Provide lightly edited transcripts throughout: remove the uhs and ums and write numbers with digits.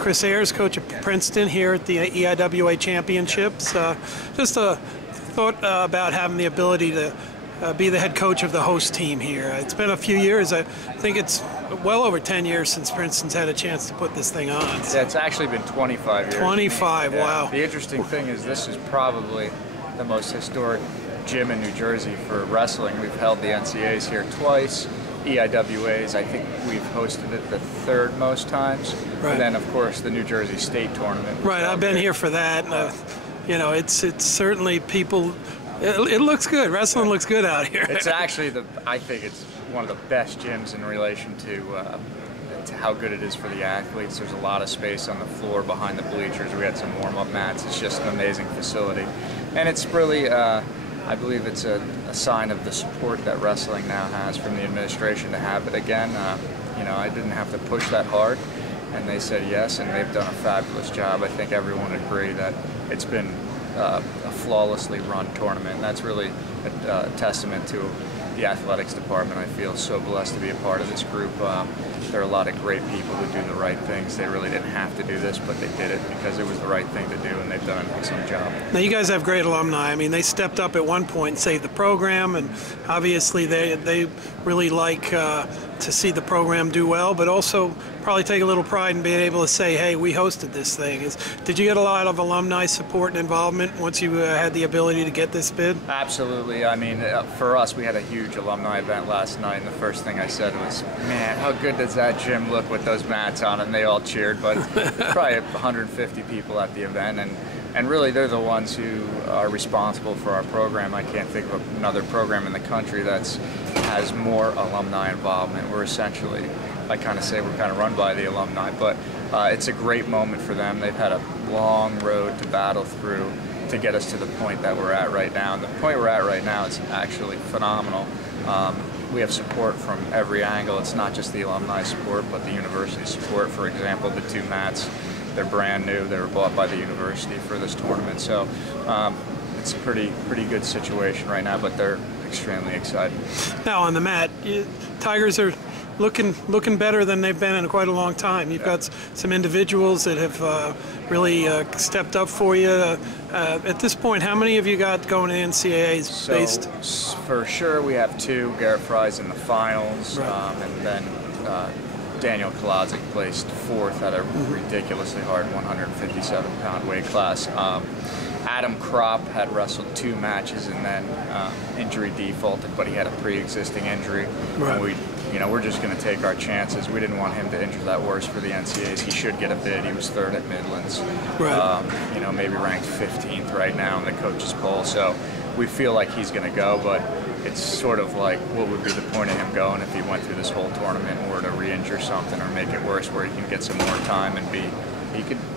Chris Ayres, coach of Princeton here at the EIWA Championships. Just a thought about having the ability to be the head coach of the host team here. It's been a few years. I think it's well over 10 years since Princeton's had a chance to put this thing on. Yeah, it's actually been 25 years. 25, yeah. Wow. The interesting thing is this is probably the most historic gym in New Jersey for wrestling. We've held the NCAAs here twice. EIWAs, I think we've hosted it the third most times. Right. And then, of course, the New Jersey State Tournament. Right, I've been here for that. And, you know, it's certainly people. It looks good. Wrestling looks good out here. It's actually I think it's one of the best gyms in relation to how good it is for the athletes. There's a lot of space on the floor behind the bleachers. We had some warm-up mats. It's just an amazing facility, and it's really. I believe it's a sign of the support that wrestling now has from the administration to have it again. You know, I didn't have to push that hard, and they said yes, and they've done a fabulous job. I think everyone would agree that it's been a flawlessly run tournament, and that's really a testament to the athletics department. I feel so blessed to be a part of this group. There are a lot of great people who do the right things. They really didn't have to do this, but they did it because it was the right thing to do, and they've done an excellent job. Now, you guys have great alumni. I mean, they stepped up at one point and saved the program, and obviously they really like to see the program do well, but also probably take a little pride in being able to say, hey, we hosted this thing. Did you get a lot of alumni support and involvement once you had the ability to get this bid? Absolutely. I mean, for us, we had a huge alumni event last night, and the first thing I said was, man, how good does that gym look with those mats on? And they all cheered, but probably 150 people at the event, and really they're the ones who are responsible for our program. I can't think of another program in the country that has more alumni involvement. We're essentially, I kind of say we're kind of run by the alumni, but it's a great moment for them. They've had a long road to battle through to get us to the point that we're at right now. And the point we're at right now is actually phenomenal. We have support from every angle. It's not just the alumni support, but the university support. For example, the two mats, they're brand new. They were bought by the university for this tournament. So it's a pretty good situation right now, but they're extremely excited. Now on the mat, Tigers are looking better than they've been in quite a long time. You've got some individuals that have really stepped up for you. At this point, how many have you got going to NCAAs based? For sure, we have two. Garrett Fry's in the finals, right. And then Daniel Koladzic placed fourth at a ridiculously hard 157-pound weight class. Adam Kropp had wrestled 2 matches and then injury defaulted, but he had a pre-existing injury. Right. And we're just going to take our chances. We didn't want him to injure that worse for the NCAAs. He should get a bid. He was 3rd at Midlands. Right. Maybe ranked 15th right now in the coaches poll. So we feel like he's going to go, but it's sort of like, what would be the point of him going if he went through this whole tournament and were to re-injure something or make it worse, where he can get some more time and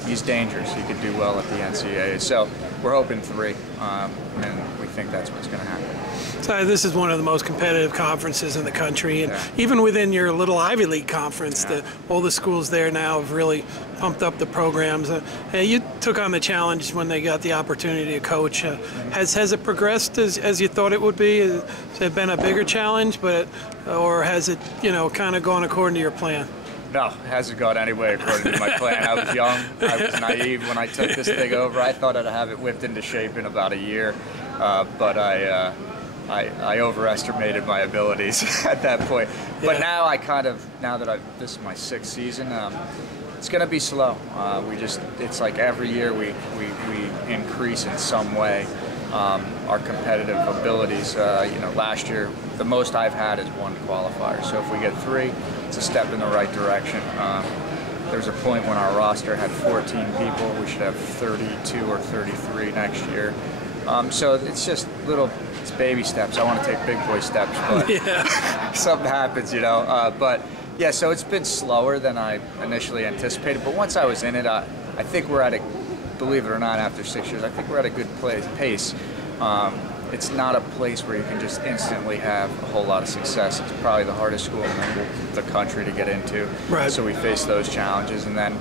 he's dangerous. He could do well at the NCAA. So we're hoping 3, and we think that's what's going to happen. So this is one of the most competitive conferences in the country, and even within your little Ivy League conference, all the schools there now have really pumped up the programs. You took on the challenge when they got the opportunity to coach. Has it progressed as you thought it would be? Has it been a bigger challenge, or has it kind of gone according to your plan? No, it hasn't gone any way according to my plan. I was young, I was naive when I took this thing over. I thought I'd have it whipped into shape in about a year, but I overestimated my abilities at that point. But now now that this is my 6th season, it's going to be slow. It's like every year we increase in some way our competitive abilities. Last year the most I've had is 1 qualifier. So if we get 3, it's a step in the right direction. There's a point when our roster had 14 people. We should have 32 or 33 next year. So it's just it's baby steps. I want to take big boy steps, but something happens, But yeah, so it's been slower than I initially anticipated. But once I was in it, I think we're at believe it or not, after 6 years, I think we're at a good pace. It's not a place where you can just instantly have a whole lot of success. It's probably the hardest school in the country to get into. Right. So we face those challenges, and then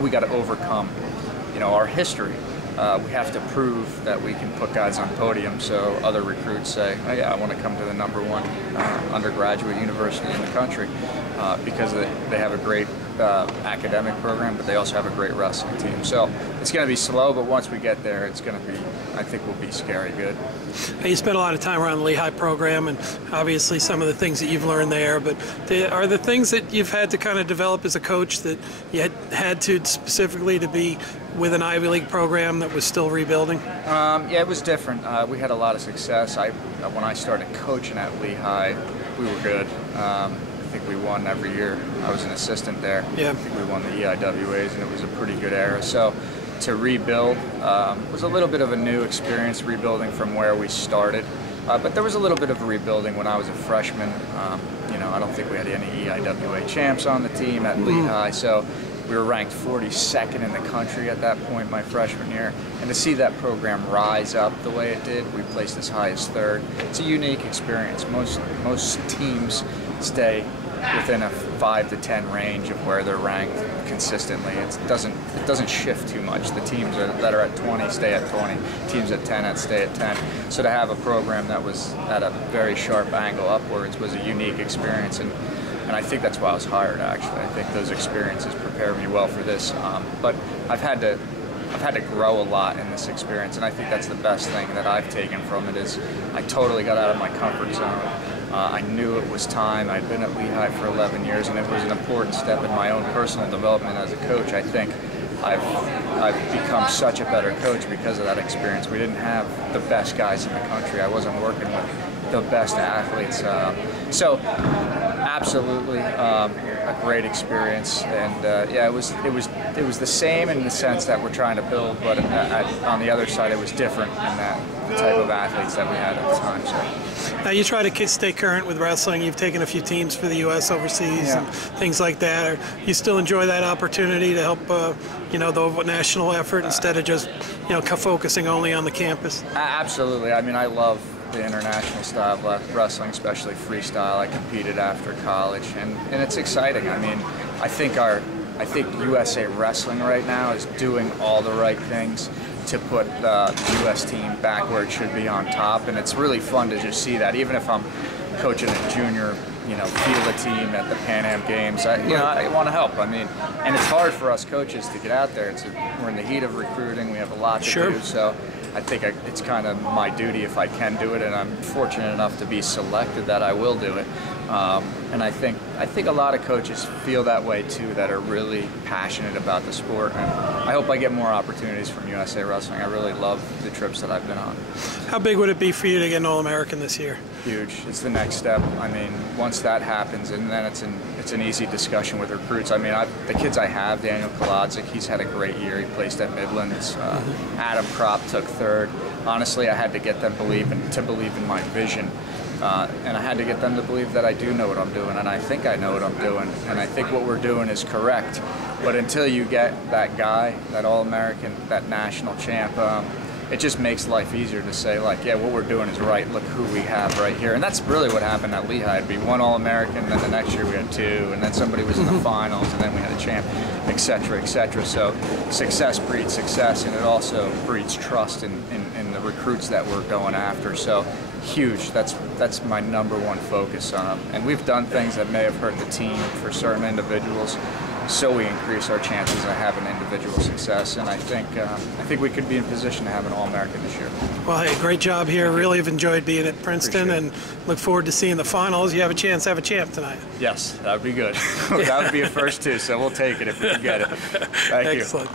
we got to overcome, our history. We have to prove that we can put guys on podiums, so other recruits say, oh yeah, I want to come to the #1 undergraduate university in the country. because they have a great academic program, but they also have a great wrestling team. So it's going to be slow, but once we get there, it's going to be, I think, will be scary good. You spent a lot of time around the Lehigh program, and obviously some of the things that you've learned there, but are the things that you've had to kind of develop as a coach that you had to specifically to be with an Ivy League program that was still rebuilding? Yeah, it was different. We had a lot of success. When I started coaching at Lehigh, we were good. I think we won every year. I was an assistant there. Yeah. I think we won the EIWAs, and it was a pretty good era. So to rebuild was a little bit of a new experience, rebuilding from where we started. But there was a little bit of a rebuilding when I was a freshman. I don't think we had any EIWA champs on the team at Lehigh, so we were ranked 42nd in the country at that point my freshman year. And to see that program rise up the way it did, we placed as high as 3rd. It's a unique experience. Most teams stay within a 5 to 10 range of where they're ranked consistently. It doesn't shift too much. The teams that are at 20 stay at 20. Teams at 10 stay at 10. So to have a program that was at a very sharp angle upwards was a unique experience, and I think that's why I was hired. Actually, I think those experiences prepared me well for this. But I've had to grow a lot in this experience, and I think that's the best thing that I've taken from it is I totally got out of my comfort zone. I knew it was time. I'd been at Lehigh for 11 years, and it was an important step in my own personal development as a coach. I think I've become such a better coach because of that experience. We didn't have the best guys in the country. I wasn't working with the best athletes. So absolutely a great experience, and yeah, it was the same in the sense that we're trying to build, but on the other side, it was different in that the type of athletes that we had at the time. So. Now you try to stay current with wrestling. You've taken a few teams for the U.S. overseas and things like that. Or you still enjoy that opportunity to help, the national effort instead of just, focusing only on the campus? Absolutely. I mean, I love the international style of wrestling, especially freestyle. I competed after college, and it's exciting. I mean, I think USA Wrestling right now is doing all the right things to put the U.S. team back where it should be on top, and it's really fun to just see that. Even if I'm coaching a junior, field team at the Pan Am Games, I want to help. I mean, and it's hard for us coaches to get out there. We're in the heat of recruiting. We have a lot to do, so I think it's kind of my duty if I can do it, and I'm fortunate enough to be selected that I will do it. And I think a lot of coaches feel that way too, that are really passionate about the sport. And I hope I get more opportunities from USA Wrestling. I really love the trips that I've been on. How big would it be for you to get an All-American this year? Huge. It's the next step. I mean, once that happens, and then it's an easy discussion with recruits. I mean, the kids I have, Daniel Kolodzik, he's had a great year. He placed at Midlands. Adam Kropp took 3rd. Honestly, I had to get them to believe in my vision. And I had to get them to believe that I do know what I'm doing, and I think I know what I'm doing, and I think what we're doing is correct. But until you get that guy, that All-American, that national champ, it just makes life easier to say, like, yeah, what we're doing is right. Look who we have right here. And that's really what happened at Lehigh. It'd be 1 All-American, and then the next year we had 2, and then somebody was in the finals, and then we had a champ, et cetera, et cetera. So success breeds success, and it also breeds trust in the recruits that we're going after. So huge. That's my '1 focus. And we've done things that may have hurt the team for certain individuals, so we increase our chances of having individual success. And I think we could be in position to have an All-American this year. Well, hey, great job here. Really have enjoyed being at Princeton, and look forward to seeing the finals. You have a chance to have a champ tonight. Yes, that would be good. That would be a first too. So we'll take it if we can get it. Thank you. Excellent.